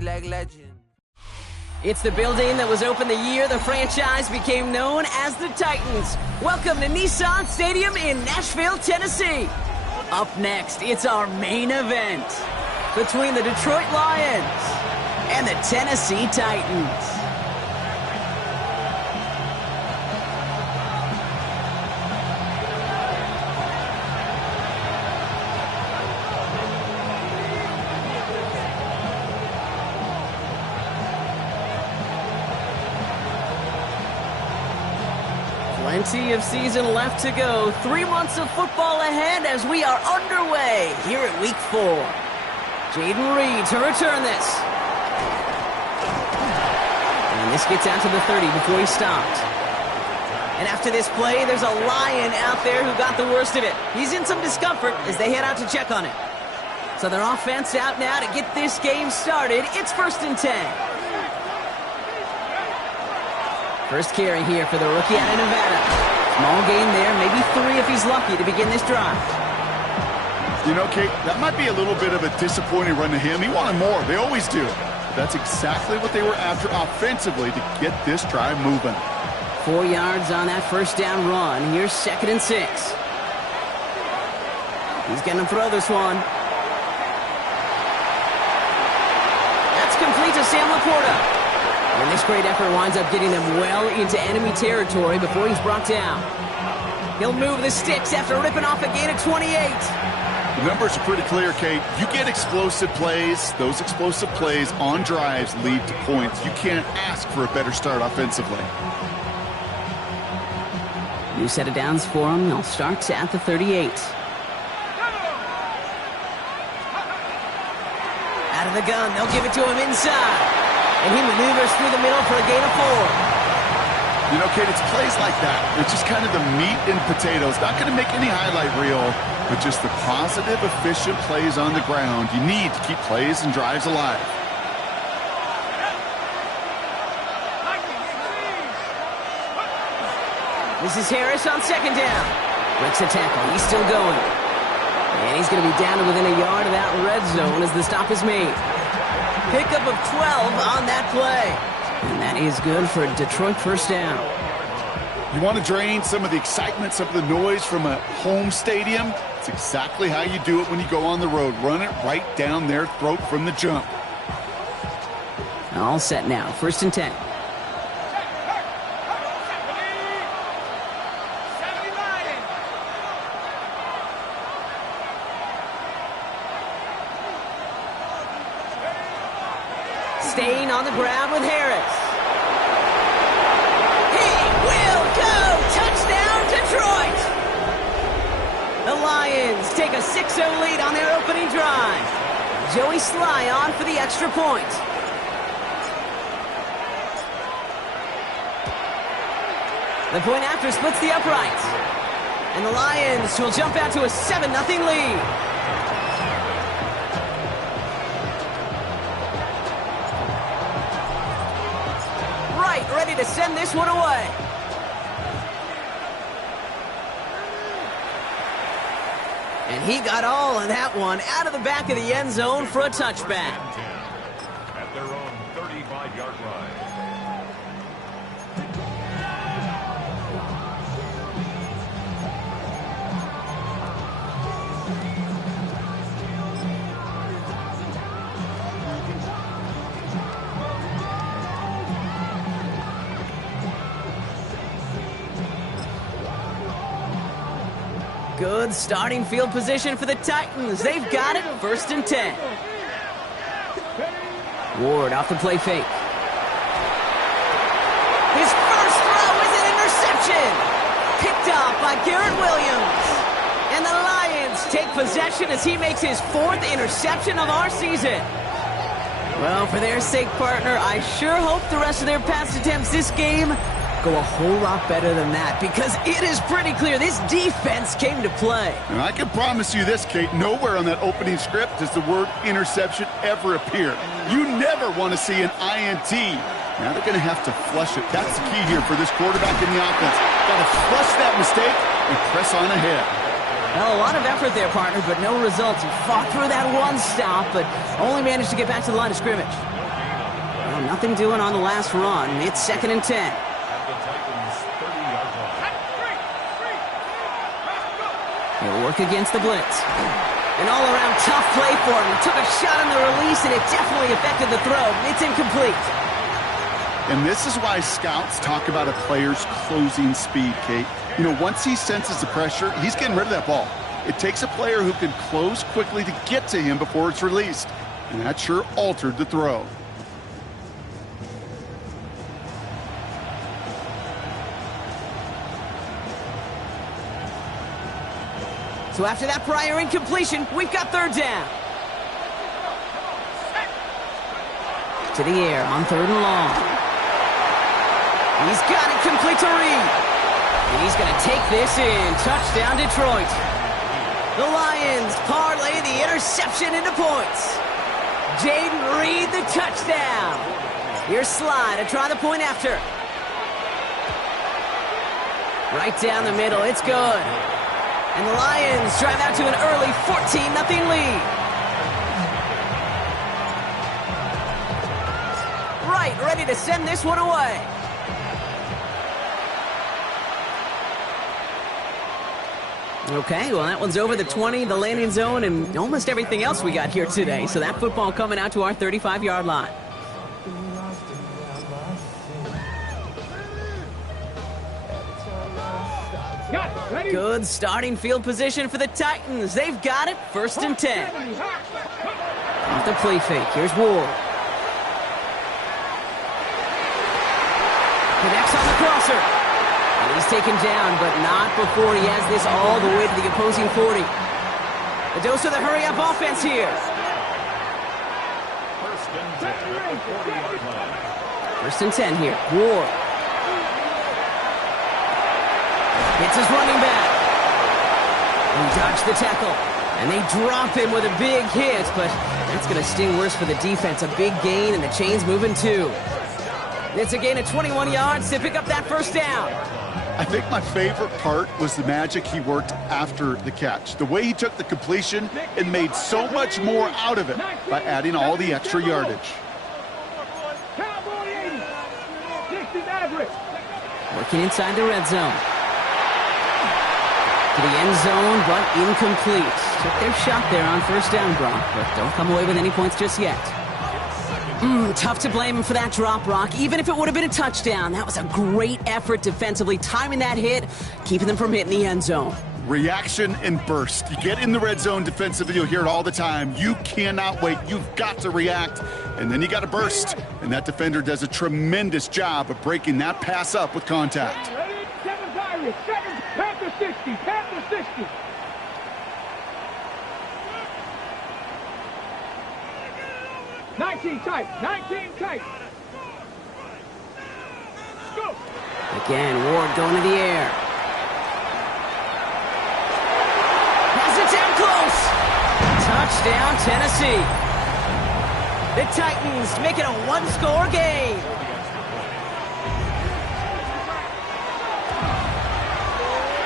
me like legend. It's the building that was opened the year the franchise became known as the Titans. Welcome to Nissan Stadium in Nashville, Tennessee. Up next, it's our main event between the Detroit Lions and the Tennessee Titans. Plenty of season left to go. 3 months of football ahead as we are underway here at Week 4. Jaden Reed to return this. And this gets out to the 30 before he stopped. And after this play, there's a Lion out there who got the worst of it. He's in some discomfort as they head out to check on him. So their offense out now to get this game started. It's 1st and 10. First carry here for the rookie out of Nevada. Small gain there, maybe 3 if he's lucky to begin this drive. You know, Kate, that might be a little bit of a disappointing run to him. He wanted more. They always do. But that's exactly what they were after offensively to get this drive moving. 4 yards on that first down run. Here's 2nd and 6. He's going to throw this one. That's complete to Sam Laporta. And this great effort winds up getting them well into enemy territory before he's brought down. He'll move the sticks after ripping off a gain of 28. The numbers are pretty clear, Kate. You get explosive plays. Those explosive plays on drives lead to points. You can't ask for a better start offensively. New set of downs for him. They'll start at the 38. Out of the gun. They'll give it to him inside. And he maneuvers through the middle for a gain of 4. You know, Kate, it's plays like that. It's just kind of the meat and potatoes. Not going to make any highlight reel, but just the positive, efficient plays on the ground. You need to keep plays and drives alive. This is Harris on 2nd down. Breaks a tackle. He's still going. And he's going to be down to within a yard of that red zone as the stop is made. Pickup of 12 on that play. And that is good for a Detroit first down. You want to drain some of the excitement, some of the noise from a home stadium? It's exactly how you do it when you go on the road. Run it right down their throat from the jump. All set now. 1st and 10. Staying on the ground with Harris. He will go! Touchdown, Detroit! The Lions take a 6-0 lead on their opening drive. Joey Sly on for the extra point. The point after splits the uprights. And the Lions will jump out to a 7-0 lead. Ready to send this one away. And he got all of that one out of the back of the end zone for a touchback. At their own 35-yard line. Good starting field position for the Titans. They've got it. 1st and 10. Ward off the play fake. His first throw is an interception. Picked off by Garrett Williams. And the Lions take possession as he makes his 4th interception of our season. Well, for their sake, partner, I sure hope the rest of their pass attempts this game go a whole lot better than that, because it is pretty clear this defense came to play. And I can promise you this, Kate, nowhere on that opening script does the word interception ever appear. You never want to see an INT. Now they're going to have to flush it. That's the key here for this quarterback in the offense. Got to flush that mistake and press on ahead. Well, a lot of effort there, partner, but no results. He fought through that one stop, but only managed to get back to the line of scrimmage. So nothing doing on the last run. It's 2nd and 10. At the Titans' 30-yard line. He'll work against the blitz. An all-around tough play for him. He took a shot on the release, and it definitely affected the throw. It's incomplete. And this is why scouts talk about a player's closing speed, Kate. You know, once he senses the pressure, he's getting rid of that ball. It takes a player who can close quickly to get to him before it's released. And that sure altered the throw. So after that prior incompletion, we've got 3rd down. To the air on 3rd and long. He's got it complete to Reed. And he's going to take this in. Touchdown, Detroit. The Lions parlay the interception into points. Jaden Reed, the touchdown. Here's Sly to try the point after. Right down the middle. It's good. And the Lions drive out to an early 14-0 lead. Right, ready to send this one away. Okay, well, that one's over the 20, the landing zone, and almost everything else we got here today. So that football coming out to our 35-yard line. Good starting field position for the Titans. They've got it, 1st and 10. Off the play fake, here's Ward. Connects on the crosser. And he's taken down, but not before he has this all the way to the opposing 40. A dose of the hurry-up offense here. 1st and 10 at the 40-yard line. 1st and 10 here, Ward. Hits his running back. And he dodged the tackle. And they drop him with a big hit, but that's going to sting worse for the defense. A big gain, and the chain's moving too. It's a gain of 21 yards to pick up that 1st down. I think my favorite part was the magic he worked after the catch. The way he took the completion and made so much more out of it by adding all the extra yardage. Working inside the red zone. To the end zone, but incomplete. Took their shot there on 1st down, Brock, but don't come away with any points just yet. Tough to blame him for that drop, Brock. Even if it would have been a touchdown, that was a great effort defensively, timing that hit, keeping them from hitting the end zone. Reaction and burst. You get in the red zone defensively, you'll hear it all the time. You cannot wait. You've got to react, and then you got to burst. And that defender does a tremendous job of breaking that pass up with contact. 7 Pirates, 7 Panther 60, Panther 60. Nineteen tight. Go. Again, Ward going to the air. Has it down close. Touchdown, Tennessee. The Titans make it a 1-score game.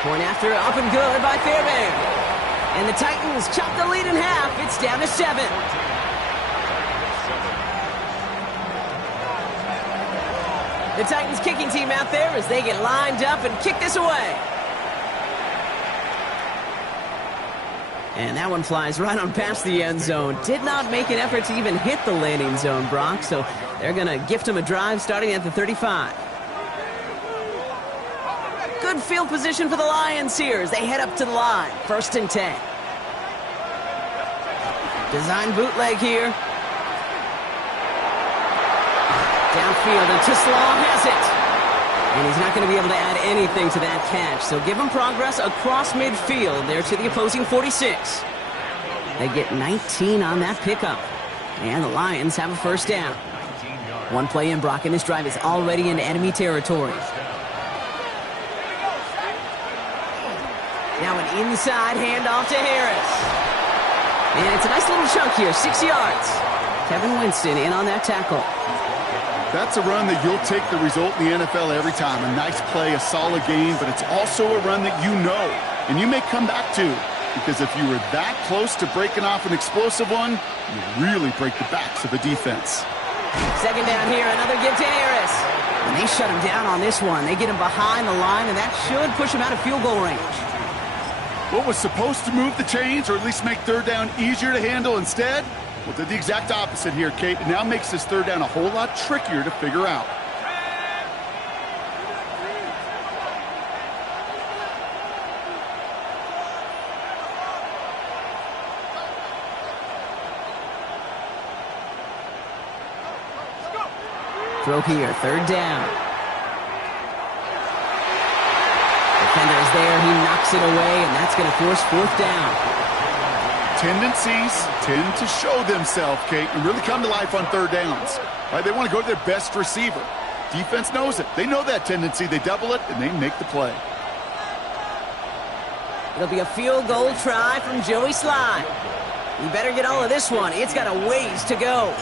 Point after, up and good by Fairbairn. And the Titans chop the lead in half. It's down to 7. The Titans kicking team out there as they get lined up and kick this away. And that one flies right on past the end zone. Did not make an effort to even hit the landing zone, Brock, so they're going to gift him a drive starting at the 35. Good field position for the Lions here as they head up to the line. 1st and 10. Design bootleg here. Downfield, and Tisslaw has it. And he's not going to be able to add anything to that catch. So give him progress across midfield there to the opposing 46. They get 19 on that pickup. And the Lions have a 1st down. One play in, Brock, and this drive is already in enemy territory. Now an inside handoff to Harris. And it's a nice little chunk here, 6 yards. Kevin Winston in on that tackle. That's a run that you'll take the result in the NFL every time. A nice play, a solid game, but it's also a run that you know and you may come back to, because if you were that close to breaking off an explosive one, you really break the backs of the defense. Second down here, another give to Harris. And they shut him down on this one. They get him behind the line, and that should push him out of field goal range. What was supposed to move the chains, or at least make third down easier to handle instead? Well, did the exact opposite here, Kate. It now makes this third down a whole lot trickier to figure out. Throw here, third down. Defender is there, he knocks it away, and that's going to force fourth down. Tendencies tend to show themselves, Kate, and really come to life on third downs. Right? They want to go to their best receiver. Defense knows it. They know that tendency. They double it, and they make the play. It'll be a field goal try from Joey Slye. You better get all of this one. It's got a ways to go.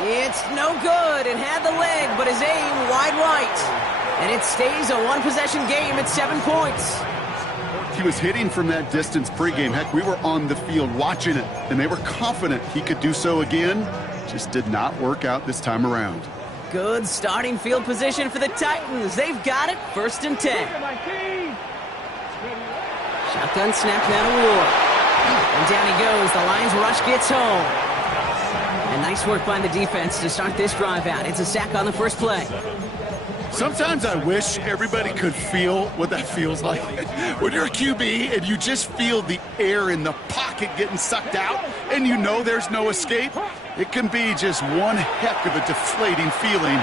It's no good. It had the leg, but his aim wide right. And it stays a one-possession game at 7 points. He was hitting from that distance pregame. Heck, we were on the field watching it, and they were confident he could do so again. Just did not work out this time around. Good starting field position for the Titans. They've got it, 1st and 10. Shotgun snap now to Ward. And down he goes. The Lions rush gets home. And nice work by the defense to start this drive out. It's a sack on the first play. Sometimes I wish everybody could feel what that feels like. When you're a QB and you just feel the air in the pocket getting sucked out and you know there's no escape, it can be just one heck of a deflating feeling.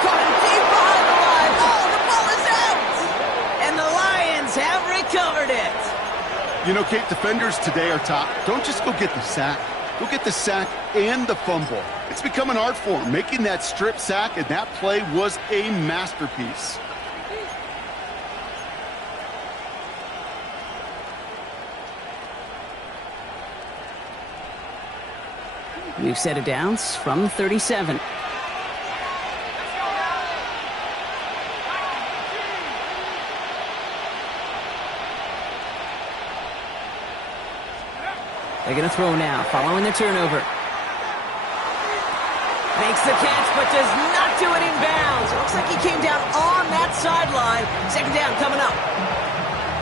Caught him deep behind the line. Oh, the ball is out! And the Lions have recovered it. You know, Kate, defenders today are top. Don't just go get the sack. Go get the sack and the fumble. It's become an art form. Making that strip sack, and that play was a masterpiece. New set of downs from 37. They're going to throw now, following the turnover. Makes the catch, but does not do it in bounds. It looks like he came down on that sideline. Second down coming up.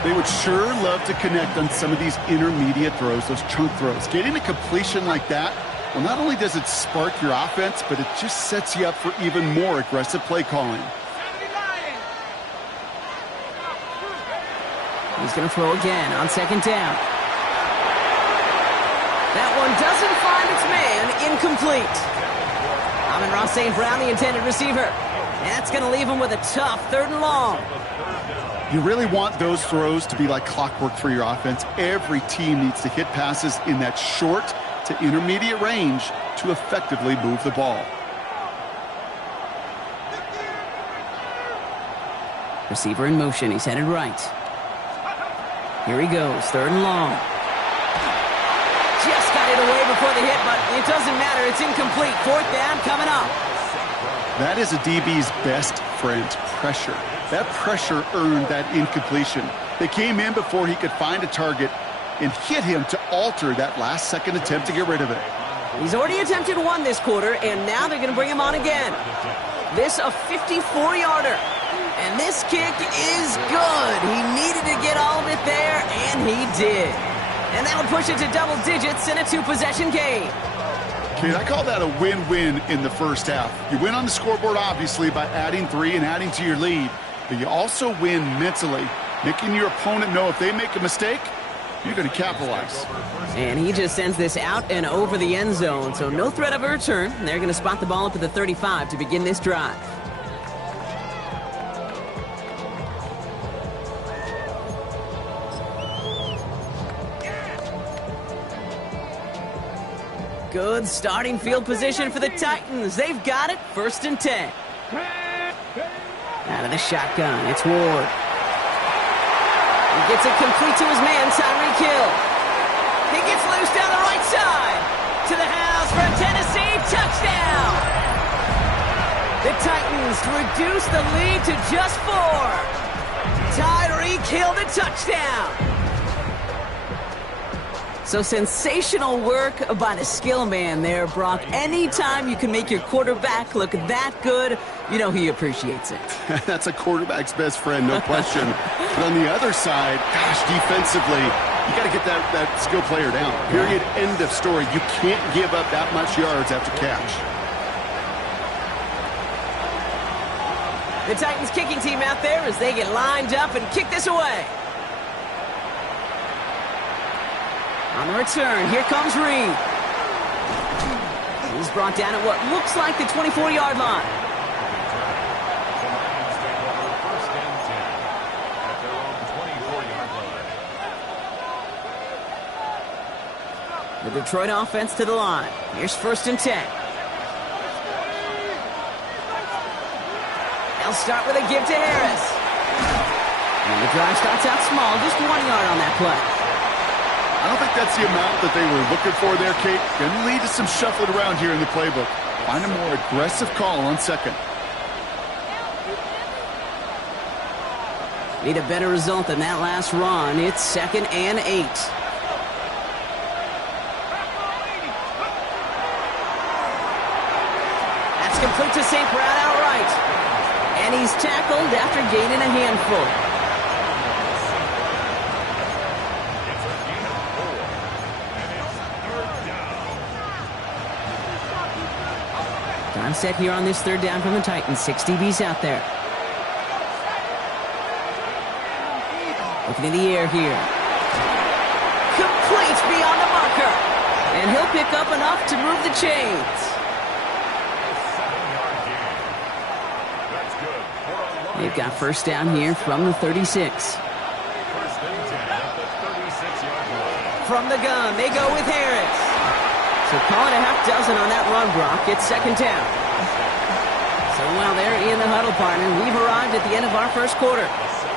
They would sure love to connect on some of these intermediate throws, those chunk throws. Getting a completion like that, well, not only does it spark your offense, but it just sets you up for even more aggressive play calling. He's going to throw again on second down. That one doesn't find its man, incomplete. Amon-Ra St. Brown, the intended receiver. That's going to leave him with a tough 3rd and long. You really want those throws to be like clockwork for your offense. Every team needs to hit passes in that short to intermediate range to effectively move the ball. Receiver in motion. He's headed right. Here he goes, 3rd and long. Just got it away before the hit, but it doesn't matter. It's incomplete. 4th down coming up. That is a DB's best friend, pressure. That pressure earned that incompletion. They came in before he could find a target and hit him to alter that last-second attempt to get rid of it. He's already attempted one this quarter, and now they're going to bring him on again. This a 54-yarder. And this kick is good. He needed to get all of it there, and he did. And that'll push it to double digits in a 2-possession game. Kate, I call that a win-win in the first half. You win on the scoreboard, obviously, by adding 3 and adding to your lead. But you also win mentally, making your opponent know if they make a mistake, you're going to capitalize. And he just sends this out and over the end zone, so no threat of a return. They're going to spot the ball up at the 35 to begin this drive. Good starting field position for the Titans. They've got it, 1st and 10. Out of the shotgun, it's Ward. He gets it complete to his man, Tyreek Hill. He gets loose down the right side. To the house for a Tennessee touchdown. The Titans reduce the lead to just 4. Tyreek Hill the touchdown. So sensational work by the skill man there, Brock. Anytime you can make your quarterback look that good, you know he appreciates it. That's a quarterback's best friend, no question. But on the other side, gosh, defensively, you got to get that skill player down. Period, end of story. You can't give up that much yards after catch. The Titans kicking team out there as they get lined up and kick this away. On the return, here comes Reed. He's brought down at what looks like the 24-yard line. The Detroit offense to the line. Here's 1st and 10. They'll start with a give to Harris. And the drive starts out small, just 1 yard on that play. I don't think that's the amount that they were looking for there, Kate. Going to lead to some shuffling around here in the playbook. Find a more aggressive call on 2nd. Need a better result than that last run. It's 2nd and 8. That's complete to St. Brown outright. And he's tackled after gaining a handful. Time set here on this 3rd down from the Titans. 6 DBs out there. Looking in the air here. Complete beyond the marker. And he'll pick up enough to move the chains. They've got 1st down here from the 36. From the gun, they go with Harris. So call it a half dozen on that run, Brock. It's 2nd down. So while they're in the huddle, partner, we've arrived at the end of our 1st quarter.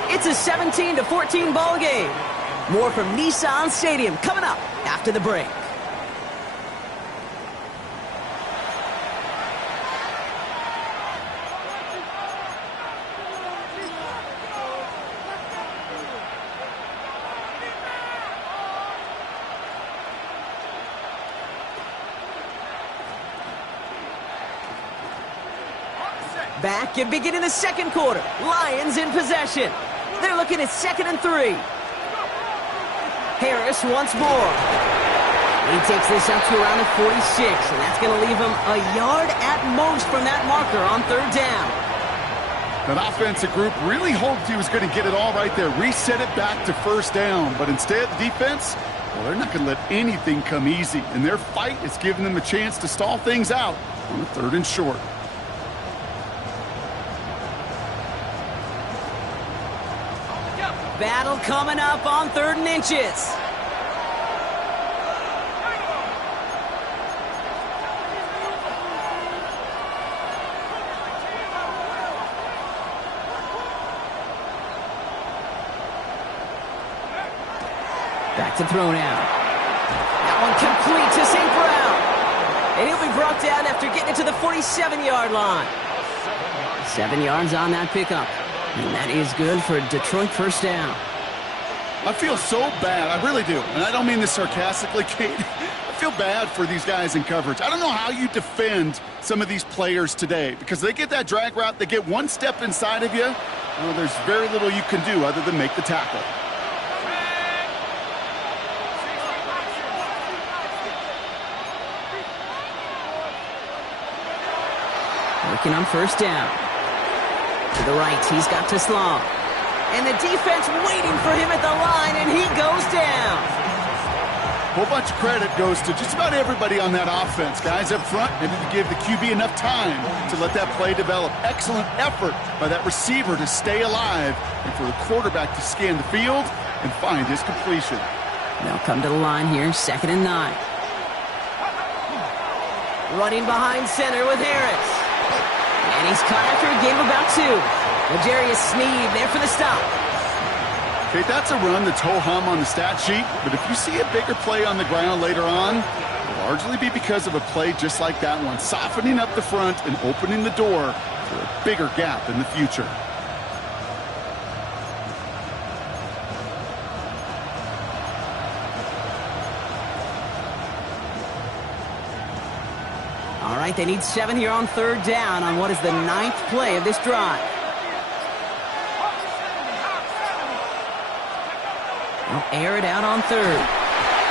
It's a 17-14 ball game. More from Nissan Stadium coming up after the break. Back and beginning the 2nd quarter. Lions in possession. They're looking at 2nd and 3. Harris once more. He takes this up to around the 46, and that's going to leave him a yard at most from that marker on 3rd down. That offensive group really hoped he was going to get it all right there, reset it back to 1st down. But instead, the defense, well, they're not going to let anything come easy. And their fight is giving them a chance to stall things out on the 3rd and short. Battle coming up on 3rd and inches. Back to throw now. That one complete to St. Brown. And he'll be brought down after getting it to the 47-yard line. 7 yards on that pickup. And that is good for Detroit 1st down. I feel so bad. I really do. And I don't mean this sarcastically, Kate. I feel bad for these guys in coverage. I don't know how you defend some of these players today because they get that drag route, they get one step inside of you. Well, there's very little you can do other than make the tackle. Working on 1st down. To the right, he's got to Sloan. And the defense waiting for him at the line, and he goes down. A whole bunch of credit goes to just about everybody on that offense. Guys up front, maybe to give the QB enough time to let that play develop. Excellent effort by that receiver to stay alive and for the quarterback to scan the field and find his completion. They'll come to the line here, 2nd and 9. Running behind center with Harris. And he's caught after a gain of about 2. L'Jarius Sneed there for the stop. Okay, that's a run that's ho-hum on the stat sheet, but if you see a bigger play on the ground later on, it'll largely be because of a play just like that one, softening up the front and opening the door for a bigger gap in the future. right, they need 7 here on 3rd down on what is the 9th play of this drive. They'll air it out on 3rd.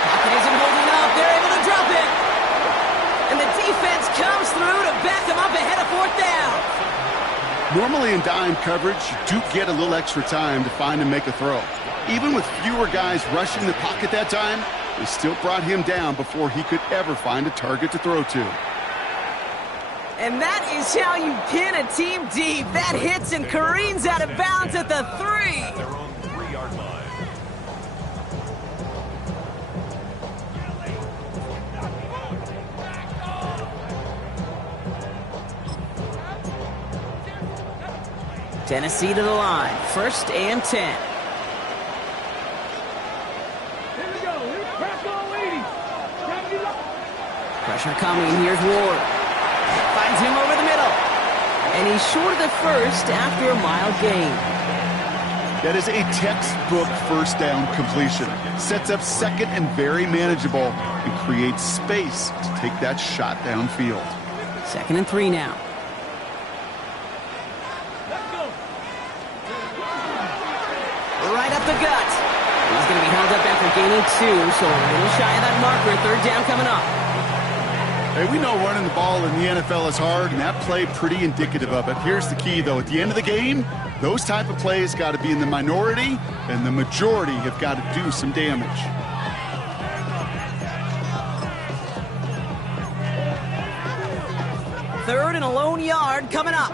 Pocket isn't holding up. They're able to drop it. And the defense comes through to back them up ahead of 4th down. Normally in dime coverage, you do get a little extra time to find and make a throw. Even with fewer guys rushing the pocket that time, they still brought him down before he could ever find a target to throw to. And that is how you pin a team deep. That hits and careens out of bounds at the 3. At their own 3-yard line. Tennessee to the line. 1st and 10. Here we go. Here's press on 80. Pressure coming. Here's Ward. Finds him over the middle. And he's short of the 1st after a mild gain. That is a textbook 1st down completion. Sets up 2nd and very manageable and creates space to take that shot downfield. 2nd and 3 now. Right up the gut. He's going to be held up after gaining 2, so a little shy of that marker. 3rd down coming up. Hey, we know running the ball in the NFL is hard, and that play pretty indicative of it. Here's the key, though. At the end of the game, those type of plays got to be in the minority, and the majority have got to do some damage. Third and a lone yard coming up.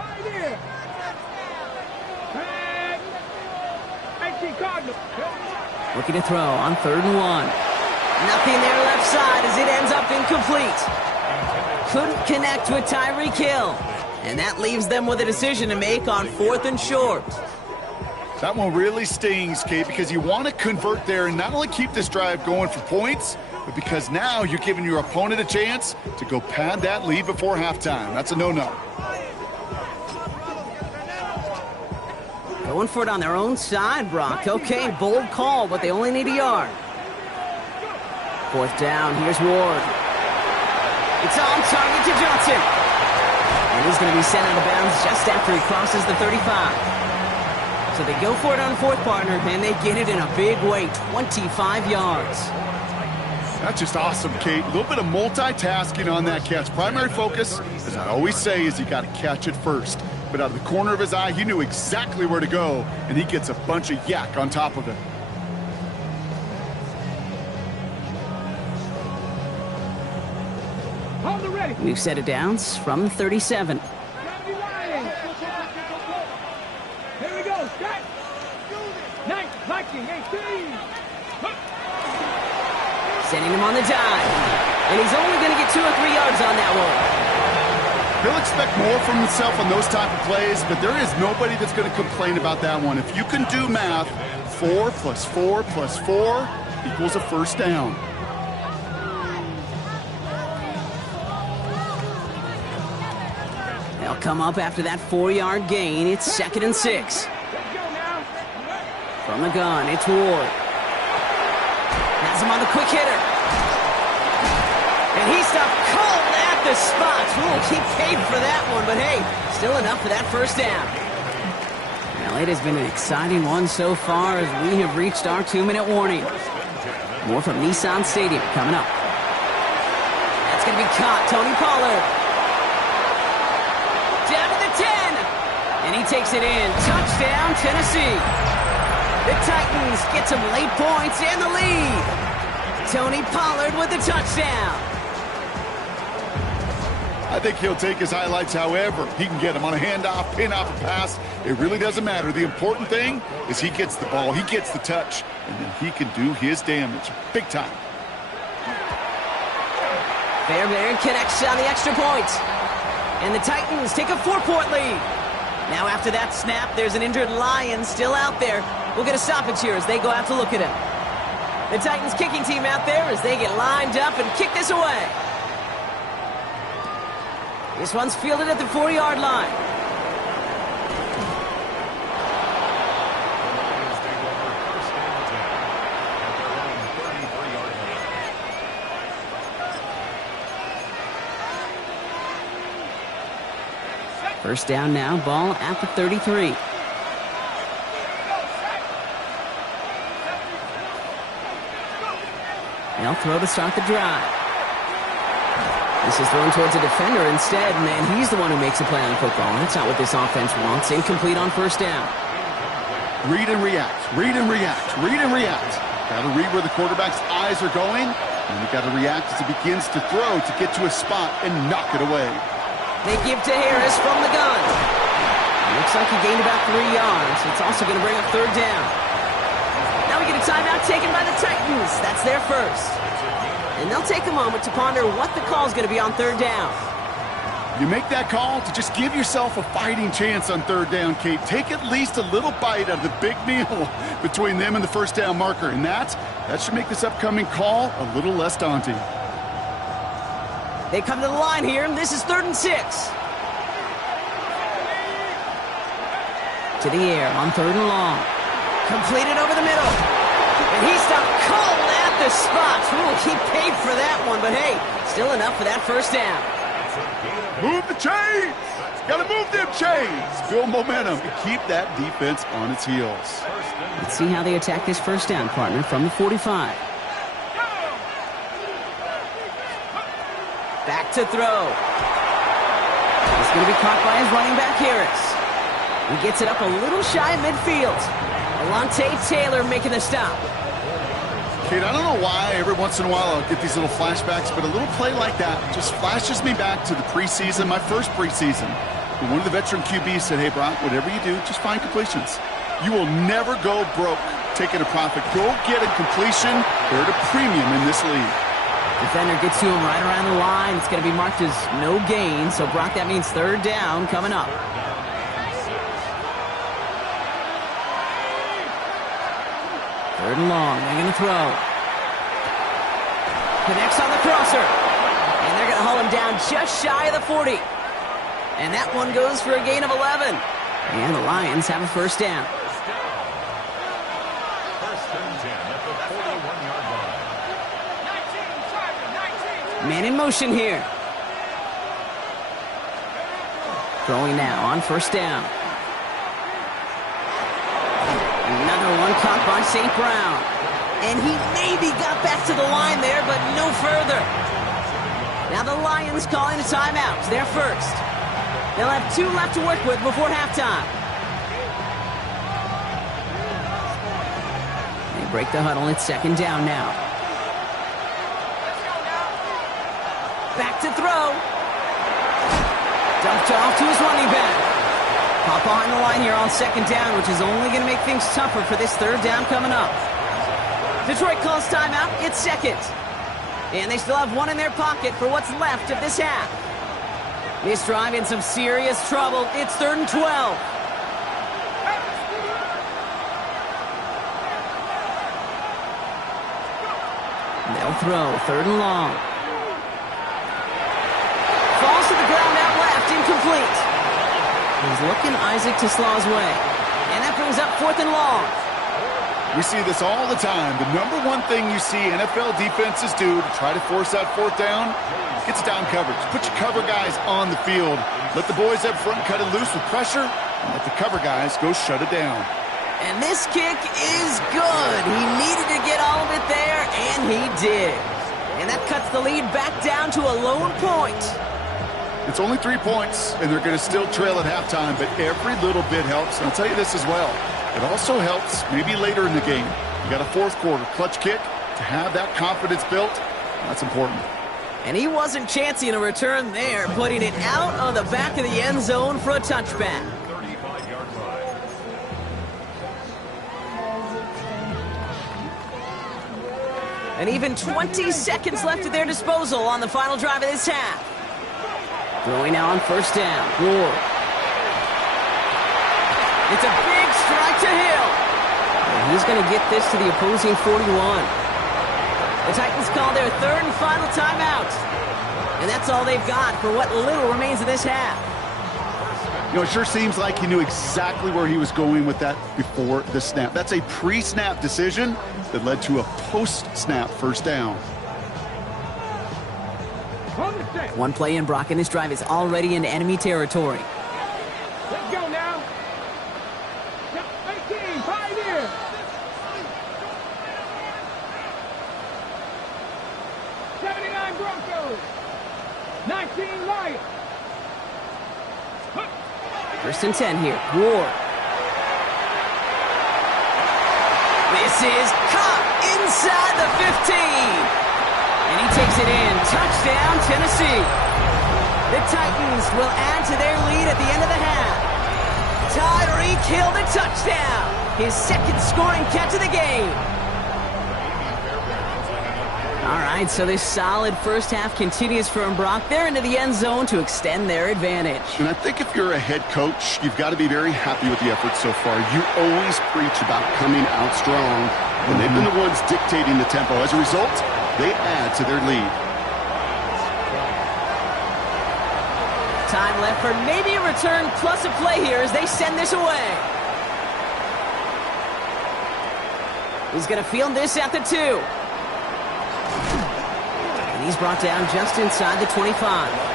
Looking to throw on 3rd and 1. Nothing there left side as it ends up incomplete. Couldn't connect with Tyreek Hill. And that leaves them with a decision to make on 4th and short. That one really stings, Kate, because you want to convert there and not only keep this drive going for points, but because now you're giving your opponent a chance to go pad that lead before halftime. That's a no-no. Going for it on their own side, Brock. Okay, bold call, but they only need a yard. 4th down, here's Ward. It's on target to Johnson. And he's going to be sent out of bounds just after he crosses the 35. So they go for it on 4th, partner, and they get it in a big way, 25 yards. That's just awesome, Kate. A little bit of multitasking on that catch. Primary focus, as I always say, is you got to catch it first. But out of the corner of his eye, he knew exactly where to go, and he gets a bunch of yak on top of it. Hold it ready. We've set it down from 37. Here we go. Set. 9, Viking, 18. Sending him on the dive. And he's only going to get 2 or 3 yards on that one. He'll expect more from himself on those type of plays, but there is nobody that's going to complain about that one. If you can do math, 4 + 4 + 4 equals a 1st down. They'll come up after that 4-yard gain. It's 2nd and 6. Let's go now. From the gun, it's Ward. Has him on the quick hitter. And he stopped cold at the spot. We'll keep paid for that one, but hey, still enough for that 1st down. Well, it has been an exciting one so far as we have reached our 2-minute warning. More from Nissan Stadium coming up. That's going to be caught. Tony Pollard. Down to the 10. And he takes it in. Touchdown, Tennessee. The Titans get some late points and the lead. Tony Pollard with the touchdown. I think he'll take his highlights however he can get them on a handoff, pin-off, or pass. It really doesn't matter. The important thing is he gets the ball, he gets the touch, and then he can do his damage big time. Fairbairn connects on the extra point. And the Titans take a 4-point lead. Now after that snap, there's an injured Lion still out there. We'll get a stoppage here as they go out to look at him. The Titans kicking team out there as they get lined up and kick this away. This one's fielded at the 4-yard line. First down now, ball at the 33. They'll throw to start the drive. This is thrown towards a defender instead, and he's the one who makes a play on football. That's not what this offense wants. Incomplete on first down. Read and react, read and react, read and react. Got to read where the quarterback's eyes are going, and you got to react as he begins to throw to get to a spot and knock it away. They give to Harris from the gun. Looks like he gained about 3 yards. It's also going to bring up third down. Now we get a timeout taken by the Titans. That's their first. And they'll take a moment to ponder what the call is going to be on third down. You make that call to just give yourself a fighting chance on third down, Kate. Take at least a little bite out of the big meal between them and the first down marker. And that should make this upcoming call a little less daunting. They come to the line here, and this is 3rd and 6. To the air on 3rd and long. Completed over the middle. And he stopped cold at the spot. Ooh, he paid for that one, but hey, still enough for that first down. Move the chains! Gotta move them chains! Build momentum and keep that defense on its heels. Let's see how they attack this first down, partner, from the 45. Back to throw. He's going to be caught by his running back, Harris. He gets it up a little shy of midfield. Alontae Taylor making the stop. Kate, I don't know why every once in a while I'll get these little flashbacks, but a little play like that just flashes me back to the preseason, my first preseason. And one of the veteran QBs said, hey, Brock, whatever you do, just find completions. You will never go broke taking a profit. Go get a completion. They're at a premium in this league. Defender gets to him right around the line. It's going to be marked as no gain. So, Brock, that means third down coming up. Third and long. They're going to throw. Connects on the crosser. And they're going to haul him down just shy of the 40. And that one goes for a gain of 11. And the Lions have a first down. First and 10 at the 41-yard line. Man in motion here. Throwing now on first down. Another one caught by St. Brown. And he maybe got back to the line there, but no further. Now the Lions calling a timeout. They're first. They'll have 2 left to work with before halftime. They break the huddle. It's second down now. Back to throw. Dumped off to his running back. Pop behind the line here on second down, which is only going to make things tougher for this third down coming up. Detroit calls timeout. It's second. And they still have one in their pocket for what's left of this half. This drive in some serious trouble. It's 3rd and 12. They'll throw. 3rd and long. Falls to the ground out left. Incomplete. He's looking Isaac to Slaw's way. And that brings up 4th and long. We see this all the time. The number one thing you see NFL defenses do to try to force that 4th down, it's down coverage. Put your cover guys on the field. Let the boys up front cut it loose with pressure, and let the cover guys go shut it down. And this kick is good. He needed to get all of it there, and he did. And that cuts the lead back down to a lone point. It's only 3 points, and they're going to still trail at halftime, but every little bit helps. And I'll tell you this as well. It also helps maybe later in the game. You got a 4th quarter clutch kick to have that confidence built. That's important. And he wasn't chancing a return there, putting it out on the back of the end zone for a touchback. 35-yard line. And even 20 seconds left at their disposal on the final drive of this half. Throwing now on first down. Ward. It's a big strike to Hill. And he's going to get this to the opposing 41. The Titans call their 3rd and final timeout. And that's all they've got for what little remains of this half. You know, it sure seems like he knew exactly where he was going with that before the snap. That's a pre-snap decision that led to a post-snap first down. One play in, Brock, and this drive is already into enemy territory. Let's go now. 18, Pioneer. 79 Broncos. 19 Lions. First and 10 here. Ward. This is caught inside the 15. And he takes it in. Touchdown, Tennessee. The Titans will add to their lead at the end of the half. Tyreek Hill, the touchdown. His second scoring catch of the game. All right, so this solid first half continues from Brock. They're into the end zone to extend their advantage. And I think if you're a head coach, you've got to be very happy with the effort so far. You always preach about coming out strong, and they've been the ones dictating the tempo. As a result, they add to their lead. Time left for maybe a return plus a play here as they send this away. He's going to field this at the 2. And he's brought down just inside the 25.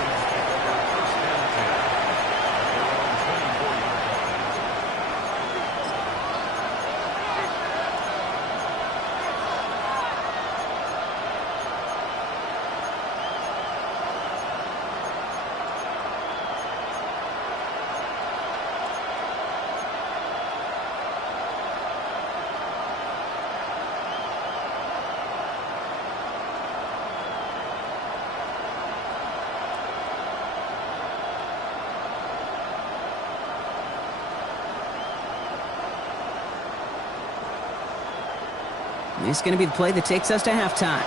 This is going to be the play that takes us to halftime.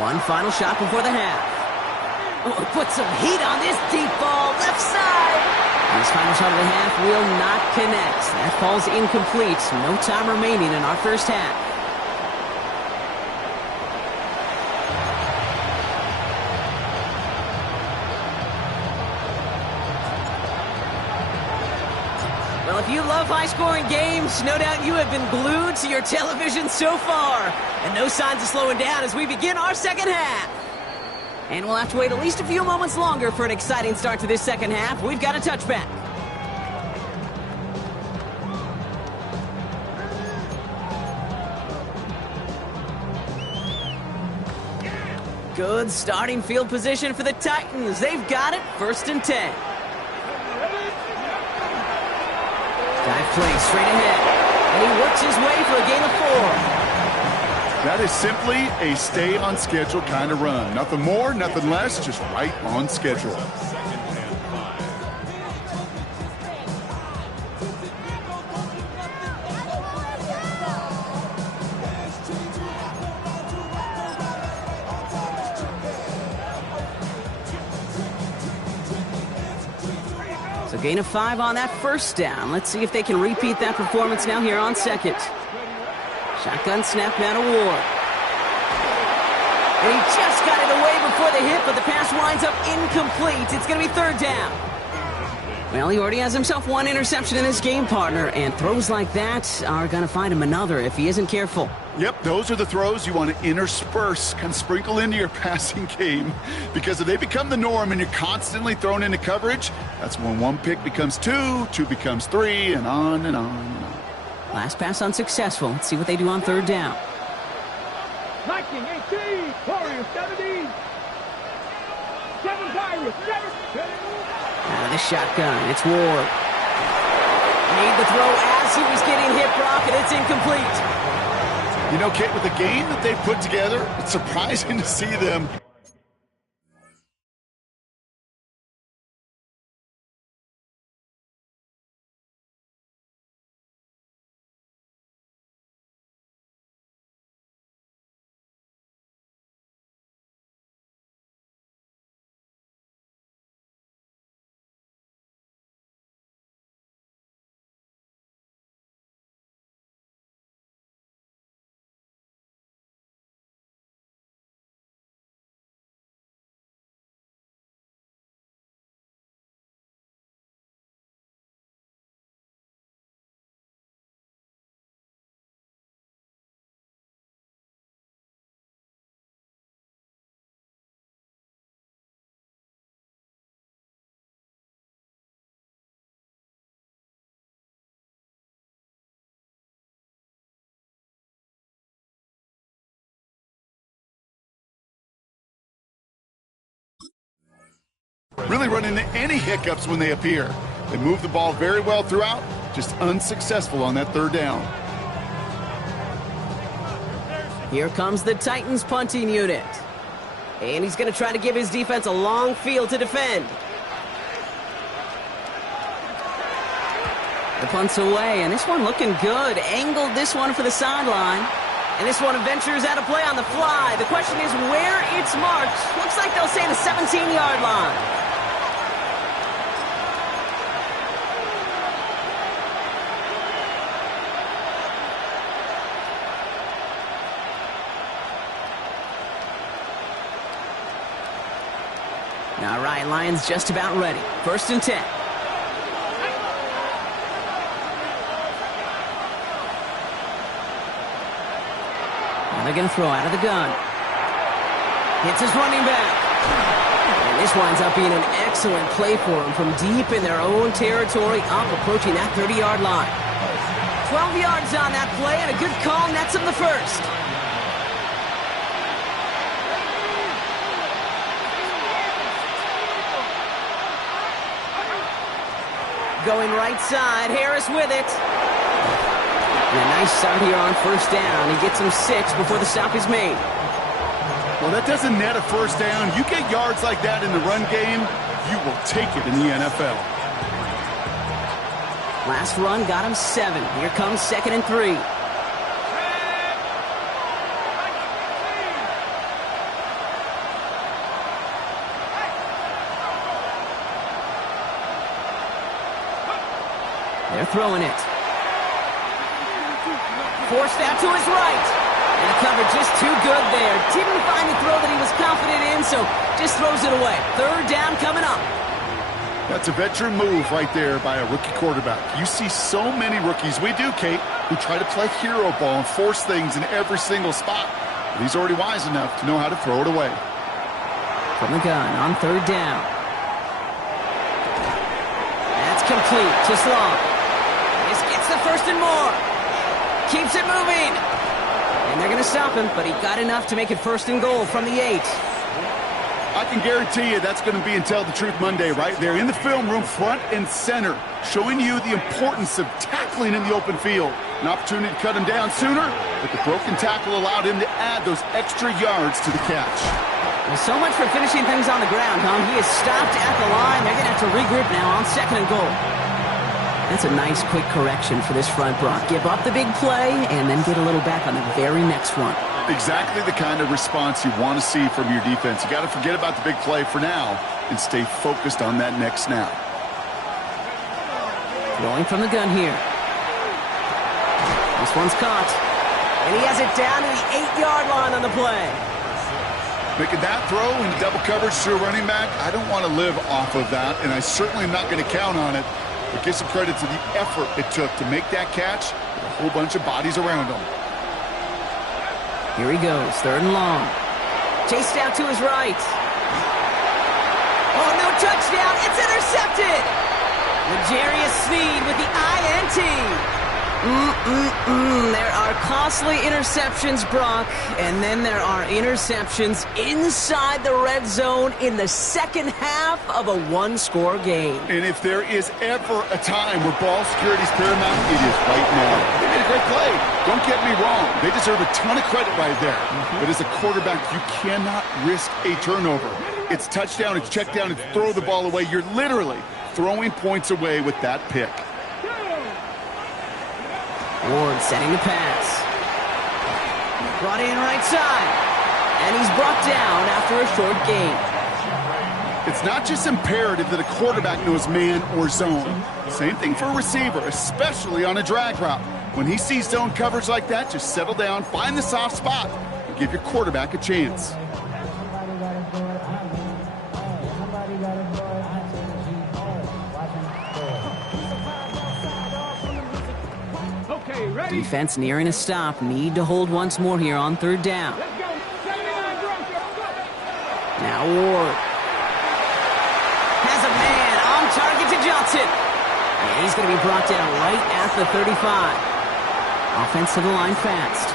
One final shot before the half. Oh, put some heat on this deep ball, left side. This final shot of the half will not connect. That falls incomplete. No time remaining in our first half. Well, if you love high-scoring games, no doubt you have been glued to your television so far. And no signs of slowing down as we begin our second half. And we'll have to wait at least a few moments longer for an exciting start to this second half. We've got a touchback. Good starting field position for the Titans. They've got it. First and 10. Dive play straight ahead. And he works his way for a gain of 4. That is simply a stay-on-schedule kind of run. Nothing more, nothing less, just right on schedule. So gain of 5 on that first down. Let's see if they can repeat that performance now here on second. Shotgun snap now to Ward. And he just got it away before the hit, but the pass winds up incomplete. It's going to be third down. Well, he already has himself one interception in his game, partner, and throws like that are going to find him another if he isn't careful. Yep, those are the throws you want to intersperse, kind of sprinkle into your passing game. Because if they become the norm and you're constantly thrown into coverage, that's when one pick becomes 2, 2 becomes 3, and on and on and on. Last pass unsuccessful. Let's see what they do on third down. Viking 18, Warriors 17. 7 Pirates, 7. Out of the shotgun, it's Ward. Made the throw as he was getting hit, Brock, and it's incomplete. You know, Kate, with the game that they've put together, it's surprising to see them rarely run into any hiccups when they appear. They move the ball very well throughout, just unsuccessful on that third down. Here comes the Titans punting unit. And he's going to try to give his defense a long field to defend. The punt's away, and this one looking good. Angled this one for the sideline. And this one ventures out of play on the fly. The question is where it's marked. Looks like they'll say the 17-yard line. All right, Lions just about ready. 1st and 10. Now they're going to throw out of the gun. Hits his running back. And this winds up being an excellent play for him from deep in their own territory, up approaching that 30-yard line. 12 yards on that play, and a good call nets him the first. Going right side, Harris with it. And a nice start here on 1st down. He gets him 6 before the stop is made. Well, that doesn't net a 1st down. You get yards like that in the run game, you will take it in the NFL. Last run got him 7. Here comes 2nd and 3. They're throwing it. Forced out to his right. And the cover just too good there. Didn't find the throw that he was confident in, so just throws it away. 3rd down coming up. That's a veteran move right there by a rookie quarterback. You see so many rookies, we do, Kate, who try to play hero ball and force things in every single spot. But he's already wise enough to know how to throw it away. From the gun on 3rd down. That's complete to Sloan. This gets the 1st and more. Keeps it moving. And they're going to stop him, but he got enough to make it 1st and goal from the 8. I can guarantee you that's going to be in Tell the Truth Monday right there in the film room, front and center, showing you the importance of tackling in the open field. An opportunity to cut him down sooner, but the broken tackle allowed him to add those extra yards to the catch. Well, so much for finishing things on the ground, huh? He is stopped at the line. They're going to have to regroup now on 2nd and goal. That's a nice quick correction for this front, Brock. Give up the big play and then get a little back on the very next one. Exactly the kind of response you want to see from your defense. You got to forget about the big play for now and stay focused on that next snap. Going from the gun here. This one's caught. And he has it down to the 8-yard line on the play. Making that throw into double coverage to a running back, I don't want to live off of that, and I certainly am not going to count on it. But give some credit to the effort it took to make that catch with a whole bunch of bodies around him. Here he goes, 3rd and long. Chased out to his right. Oh, no touchdown. It's intercepted. L'Jarius Sneed with the INT. There are costly interceptions, Brock, and then there are interceptions inside the red zone in the 2nd half of a 1-score game. And if there is ever a time where ball security is paramount, it is right now. They made a great play. Don't get me wrong. They deserve a ton of credit right there. But as a quarterback, you cannot risk a turnover. It's touchdown, it's check down, it's throw the ball away. You're literally throwing points away with that pick. Ward setting the pass. Brought in right side. And he's brought down after a short gain. It's not just imperative that a quarterback knows man or zone. Same thing for a receiver, especially on a drag route. When he sees zone coverage like that, just settle down, find the soft spot, and give your quarterback a chance. Defense nearing a stop. Need to hold once more here on 3rd down. Now Ward has a man on target to Johnson. And he's going to be brought down right at the 35. Offense to the line fast.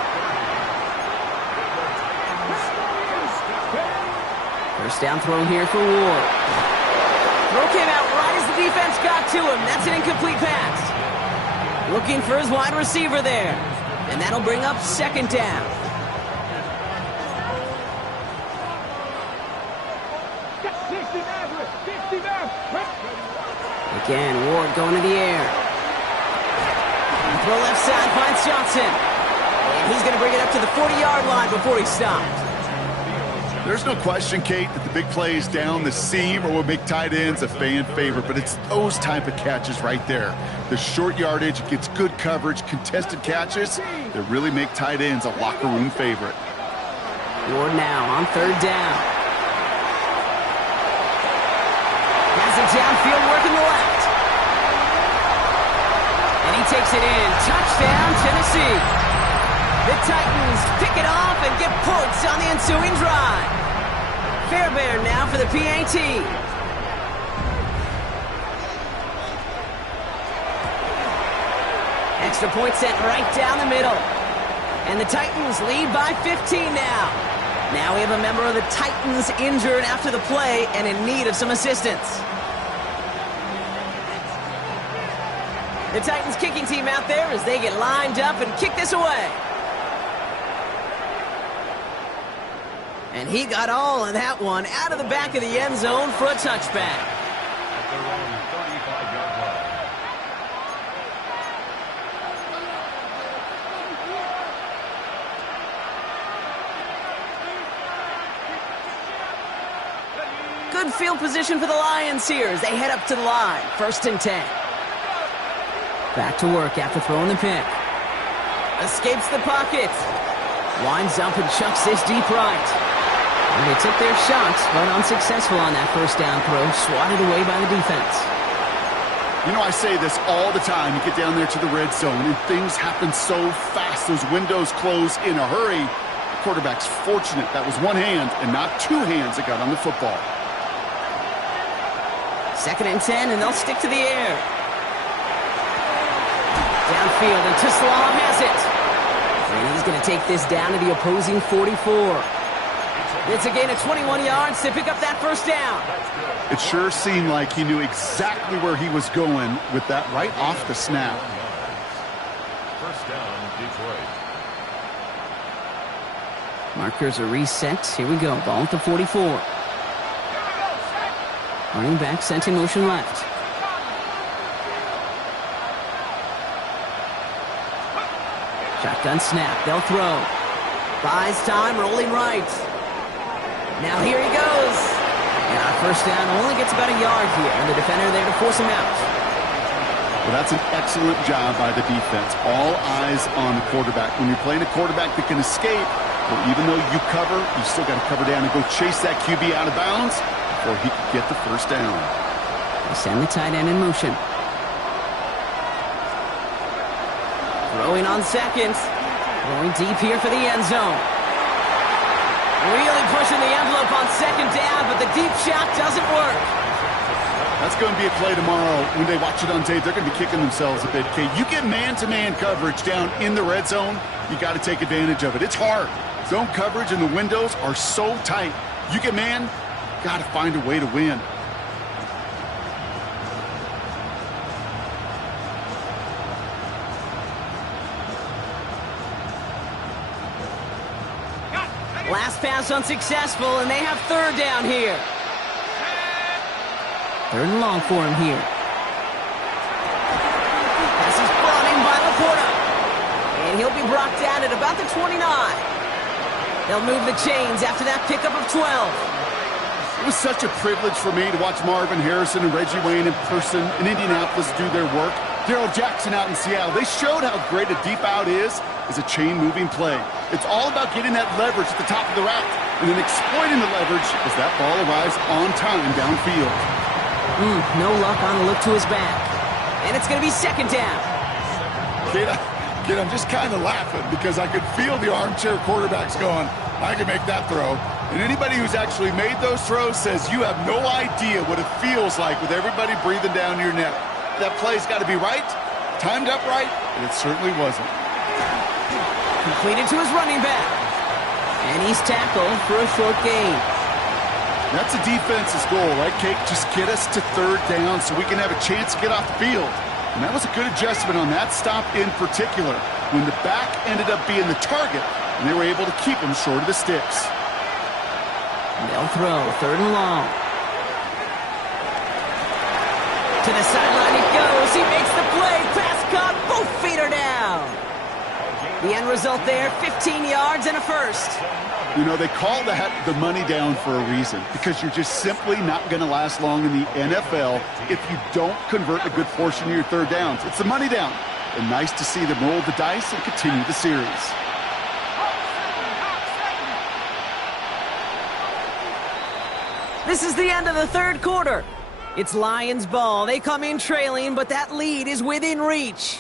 1st down throw here for Ward. Throw came out right as the defense got to him. That's an incomplete pass. Looking for his wide receiver there. And that'll bring up second down. Again, Ward going to the air. Throw left side, finds Johnson. And he's going to bring it up to the 40-yard line before he stopped. There's no question, Kate, that the big plays down the seam or what make tight ends a fan favorite, but it's those type of catches right there. The short yardage, it gets good coverage, contested catches that really make tight ends a locker room favorite. Ward now on third down. Has it downfield, working the left. And he takes it in. Touchdown, Tennessee. The Titans pick it off and get points on the ensuing drive. Fairbairn now for the PAT. Extra point sent right down the middle. And the Titans lead by 15 now. Now we have a member of the Titans injured after the play and in need of some assistance. The Titans kicking team out there as they get lined up and kick this away. And he got all of that one out of the back of the end zone for a touchback. At their own 35-yard line. Good field position for the Lions here as they head up to the line. 1st and 10. Back to work after throwing the pick. Escapes the pocket. Winds up and chucks this deep right. And they took their shots, but unsuccessful on that first down throw, swatted away by the defense. You know, I say this all the time. You get down there to the red zone, and things happen so fast. Those windows close in a hurry. The quarterback's fortunate that was one hand and not two hands that got on the football. 2nd and 10, and they'll stick to the air. Downfield, and Tislam has it. And he's going to take this down to the opposing 44. It's a gain of 21 yards to pick up that first down. It sure seemed like he knew exactly where he was going with that right off the snap. First down, Detroit. Markers are reset. Here we go. Ball at the 44. Running back sent in motion left. Shotgun snap. They'll throw. Buys time, rolling right. Now here he goes. And our first down only gets about a yard here, and the defender there to force him out. Well, that's an excellent job by the defense. All eyes on the quarterback. When you're playing a quarterback that can escape, well, even though you cover, you still got to cover down and go chase that QB out of bounds before he can get the first down. They send the tight end in motion. Throwing on second. Going deep here for the end zone. Really pushing the envelope on second down, but the deep shot doesn't work. That's going to be a play tomorrow. When they watch it on tape, they're going to be kicking themselves a bit. Okay, you get man-to-man coverage down in the red zone, you got to take advantage of it. It's hard. Zone coverage and the windows are so tight. You get man, got to find a way to win. Last pass unsuccessful, and they have third down here. 3rd and long for him here. Pass is brought in by Laporta. And he'll be brought down at about the 29. They'll move the chains after that pickup of 12. It was such a privilege for me to watch Marvin Harrison and Reggie Wayne in person in Indianapolis do their work. Darrell Jackson out in Seattle. They showed how great a deep out is as a chain-moving play. It's all about getting that leverage at the top of the route and then exploiting the leverage as that ball arrives on time downfield. No luck on the look to his back. And it's going to be second down. Kid, I'm just kind of laughing because I could feel the armchair quarterbacks going, I can make that throw. And anybody who's actually made those throws says you have no idea what it feels like with everybody breathing down your neck. That play's got to be right, timed up right, and it certainly wasn't. Completed to his running back. And he's tackled for a short gain. That's a defense's goal, right, Kate? Just get us to third down so we can have a chance to get off the field. And that was a good adjustment on that stop in particular, when the back ended up being the target, and they were able to keep him short of the sticks. They'll throw, 3rd and long. To the sideline he goes. He makes the play. Pass caught. Both feet are down. The end result there, 15 yards and a first. You know, they call that the money down for a reason, because you're just simply not going to last long in the NFL if you don't convert a good portion of your third downs. It's the money down. And nice to see them roll the dice and continue the series. This is the end of the 3rd quarter. It's Lions ball. They come in trailing, but that lead is within reach.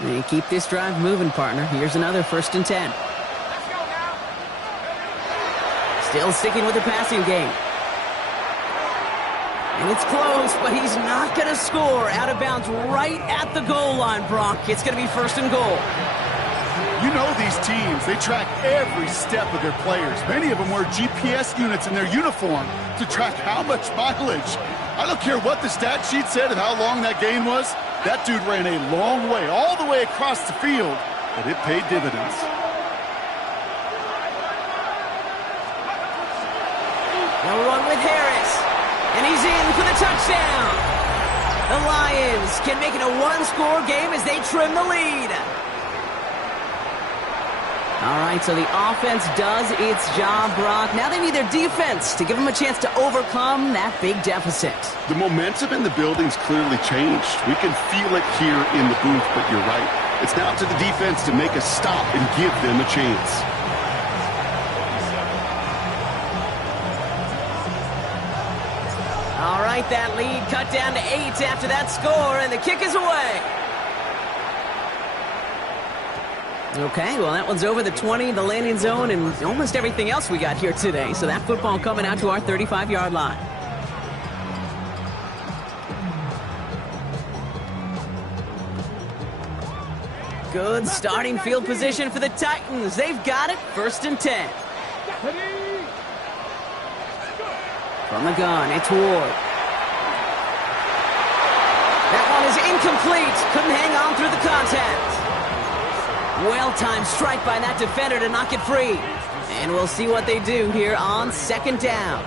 And keep this drive moving, partner. Here's another 1st and 10. Still sticking with the passing game. And it's close, but he's not going to score. Out of bounds right at the goal line, Brock. It's going to be 1st and goal. You know these teams, they track every step of their players. Many of them wear GPS units in their uniform to track how much mileage. I don't care what the stat sheet said and how long that gain was. That dude ran a long way, all the way across the field, but it paid dividends. They'll run with Harris, and he's in for the touchdown. The Lions can make it a 1-score game as they trim the lead. All right, so the offense does its job, Brock. Now they need their defense to give them a chance to overcome that big deficit. The momentum in the building's clearly changed. We can feel it here in the booth, but you're right. It's now to the defense to make a stop and give them a chance. All right, that lead cut down to 8 after that score, and the kick is away. Okay, well, that one's over the 20, the landing zone, and almost everything else we got here today. So that football coming out to our 35-yard line. Good starting field position for the Titans. They've got it, 1st and 10. From the gun, it's Ward. That one is incomplete. Couldn't hang on through the contact. Well-timed strike by that defender to knock it free. And we'll see what they do here on 2nd down.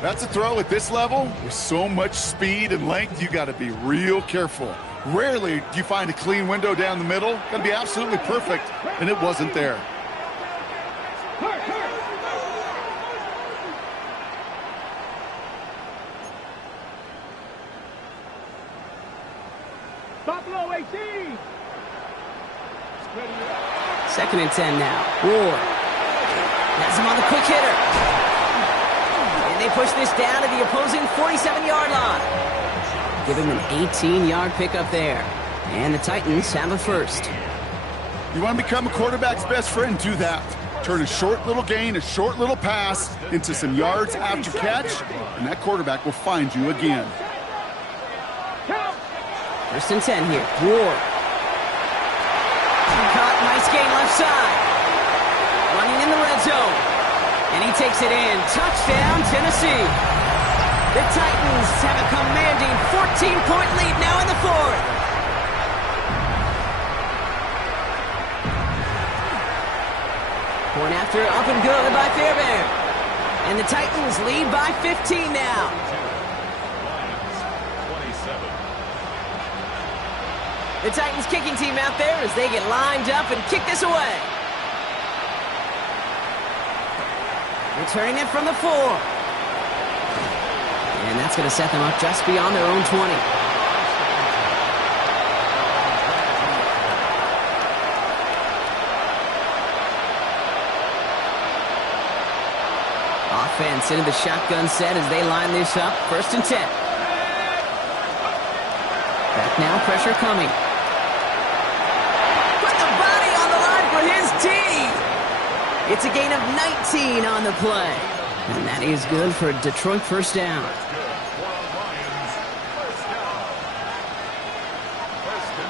That's a throw at this level. With so much speed and length, you got to be real careful. Rarely do you find a clean window down the middle. Got to be absolutely perfect, and it wasn't there. Buffalo 18. 2nd and 10 now. Ward has him on the quick hitter. And they push this down to the opposing 47-yard line. Give him an 18-yard pickup there. And the Titans have a 1st. You want to become a quarterback's best friend? Do that. Turn a short little gain, a short little pass into some yards after catch, and that quarterback will find you again. 1st and 10 here. Ward. Caught, nice gain left side. Running in the red zone. And he takes it in. Touchdown, Tennessee. The Titans have a commanding 14-point lead now in the 4th. Point after up and good by Fairbairn. And the Titans lead by 15 now. The Titans kicking team out there as they get lined up and kick this away. Returning it from the 4. And that's going to set them up just beyond their own 20. Offense into the shotgun set as they line this up. 1st and 10. now, pressure coming. Put the body on the line for his team. It's a gain of 19 on the play. And that is good for a Detroit first down.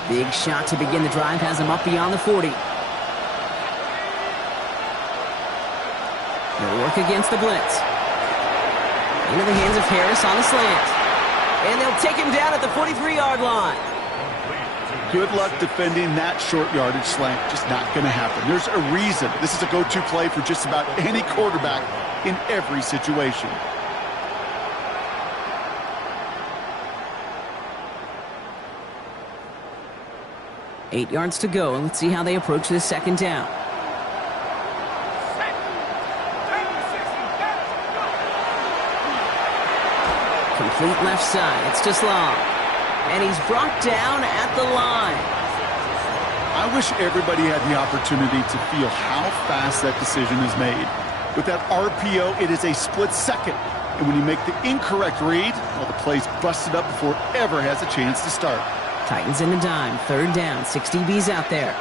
Big shot to begin the drive has him up beyond the 40. They'll work against the blitz. Into the hands of Harris on the slant. And they'll take him down at the 43-yard line. Good luck defending that short yardage slant. Just not going to happen. There's a reason. This is a go-to play for just about any quarterback in every situation. Eight yards to go. Let's see how they approach this second down. Complete left side. It's just long. And he's brought down at the line. I wish everybody had the opportunity to feel how fast that decision is made. With that RPO, it is a split second. And when you make the incorrect read, well, the play's busted up before it ever has a chance to start. Titans in the dime. Third down. 6 DBs out there.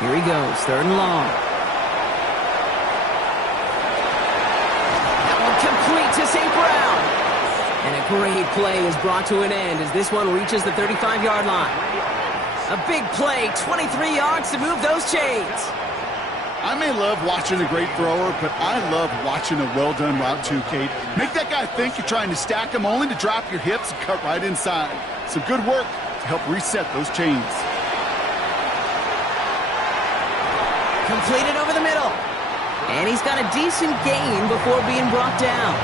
Here he goes. Third and long. That one complete to St. Brown. And a great play is brought to an end as this one reaches the 35-yard line. A big play. 23 yards to move those chains. I may love watching a great thrower, but I love watching a well-done route too, Kate. Make that guy think you're trying to stack him only to drop your hips and cut right inside. Some good work to help reset those chains. Completed over the middle. And he's got a decent gain before being brought down.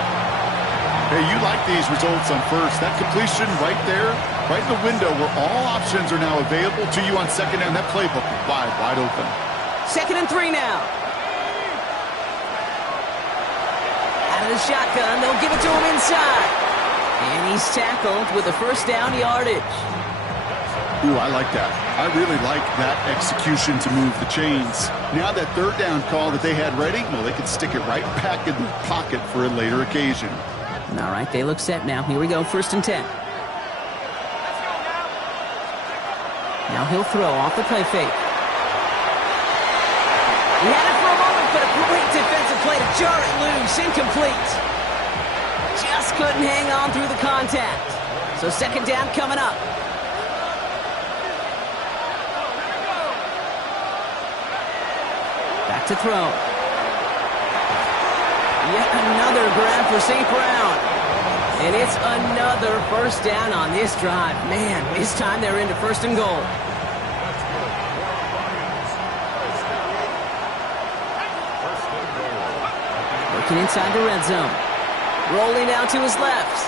Hey, you like these results on first. That completion right there, right in the window where all options are now available to you on second down. That playbook is wide open. 2nd and 3 now. Out of the shotgun, they'll give it to him inside. And he's tackled with a first down yardage. Ooh, I like that. I really like that execution to move the chains. Now that third down call that they had ready, well, they can stick it right back in the pocket for a later occasion. All right, they look set now. Here we go, 1st and 10. Now he'll throw off the play fake. He had it for a moment, but a great defensive play to jar it loose. Incomplete. Just couldn't hang on through the contact. So second down coming up. Back to throw. Yet another grab for St. Brown. And it's another first down on this drive. Man, this time they're into 1st and goal. Working inside the red zone. Rolling out to his left.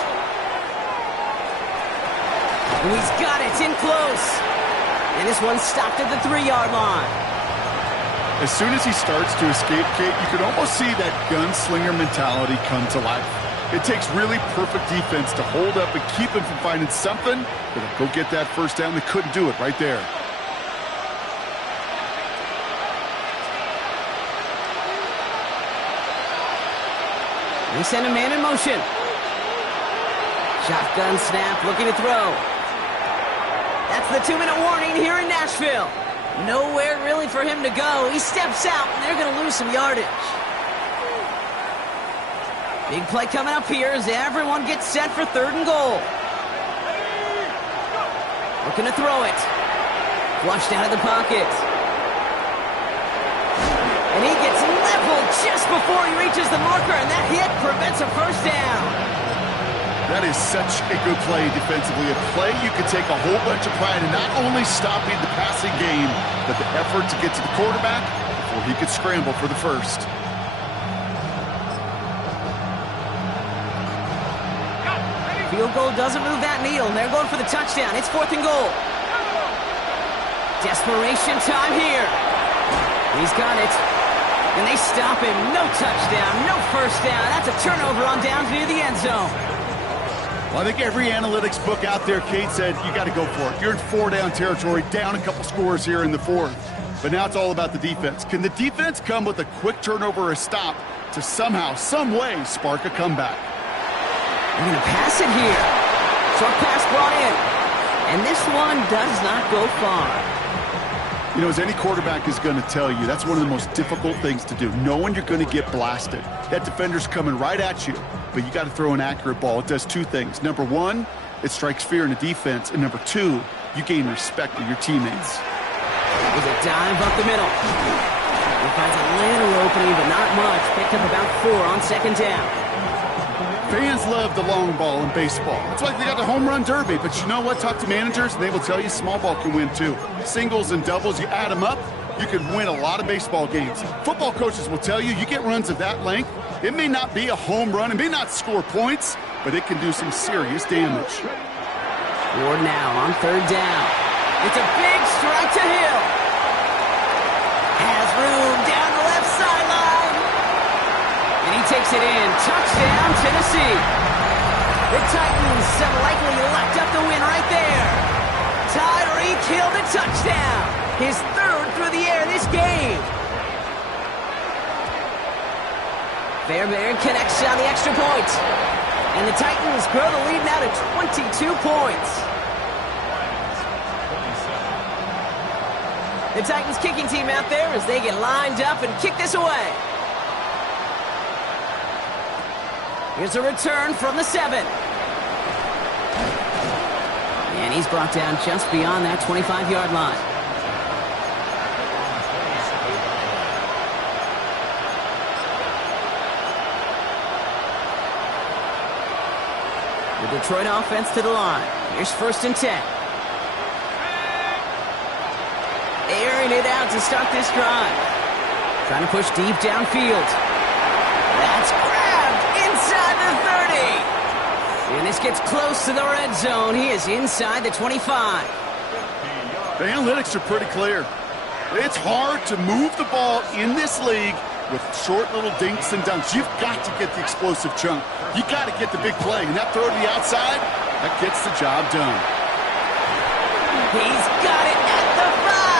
And he's got it in close. And this one's stopped at the 3-yard line. As soon as he starts to escape, Kate, you can almost see that gunslinger mentality come to life. It takes really perfect defense to hold up and keep him from finding something, but go get that first down. They couldn't do it right there. They send a man in motion. Shotgun snap, looking to throw. That's the 2-minute warning here in Nashville. Nowhere really for him to go. He steps out, and they're going to lose some yardage. Big play coming up here as everyone gets set for 3rd and goal. Looking to throw it. Flushed out of the pocket. And he gets leveled just before he reaches the marker, and that hit prevents a first down. That is such a good play defensively. A play you can take a whole bunch of pride in not only stopping the passing game, but the effort to get to the quarterback before he could scramble for the first. Field goal doesn't move that needle, and they're going for the touchdown. It's 4th and goal. Desperation time here. He's got it. And they stop him. No touchdown, no first down. That's a turnover on downs near the end zone. Well, I think every analytics book out there, Kate, said you got to go for it. You're in 4-down territory, down a couple scores here in the 4th. But now it's all about the defense. Can the defense come with a quick turnover or a stop to somehow, some way, spark a comeback? They're going to pass it here. Short pass brought in. And this one does not go far. You know, as any quarterback is going to tell you, that's one of the most difficult things to do, knowing you're going to get blasted. That defender's coming right at you, but you got to throw an accurate ball. It does two things. Number one, it strikes fear in the defense. And number two, you gain respect of your teammates. With a dive up the middle. He finds a little opening, but not much. Picked up about 4 on second down. Fans love the long ball in baseball. It's like they got the home run derby, but you know what? Talk to managers, and they will tell you small ball can win too. Singles and doubles, you add them up, you can win a lot of baseball games. Football coaches will tell you get runs of that length. It may not be a home run, it may not score points, but it can do some serious damage. Ward now on third down. It's a big strike to Hill. Has room down the left sideline. And he takes it in. Touchdown, Tennessee. The Titans have likely locked up the win right there. Tyreek Hill, the touchdown. His third through the air this game. Fairbairn connects on the extra point. And the Titans grow the lead now to 22 points. The Titans kicking team out there as they get lined up and kick this away. Here's a return from the 7. And he's brought down just beyond that 25-yard line. The Detroit offense to the line. Here's 1st and 10. Airing it out to start this drive. Trying to push deep downfield. That's grabbed inside the 30. And this gets close to the red zone. He is inside the 25. The analytics are pretty clear. It's hard to move the ball in this league with short little dinks and dunks. You've got to get the explosive chunk. You got to get the big play. And that throw to the outside, that gets the job done. He's got it at the 5.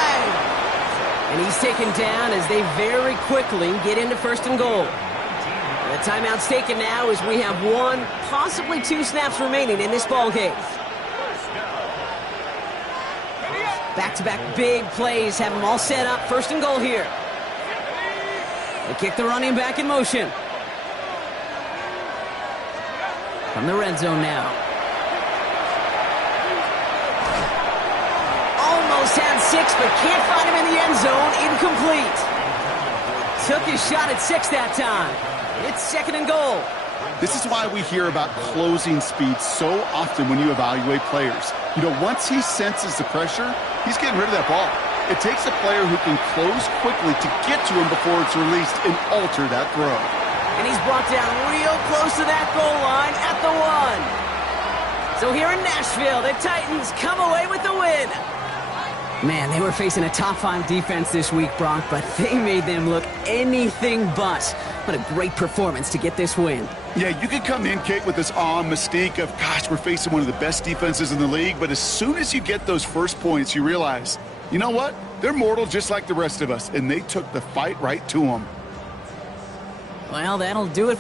And he's taken down as they very quickly get into 1st and goal. The timeout's taken now as we have 1, possibly 2 snaps remaining in this ball game. Back-to-back big plays have them all set up. 1st and goal here. They kick the running back in motion. From the red zone now. Almost had 6, but can't find him in the end zone. Incomplete. Took his shot at 6 that time. It's 2nd and goal. This is why we hear about closing speed so often when you evaluate players. You know, once he senses the pressure, he's getting rid of that ball. It takes a player who can close quickly to get to him before it's released and alter that throw. And he's brought down real close to that goal line at the 1. So here in Nashville, the Titans come away with the win. Man, they were facing a top 5 defense this week, Brock, but they made them look anything but. What a great performance to get this win. Yeah, you could come in, Kate, with this awe and mystique of, gosh, we're facing one of the best defenses in the league, but as soon as you get those first points, you realize, you know what? They're mortal just like the rest of us, and they took the fight right to them. Well, that'll do it.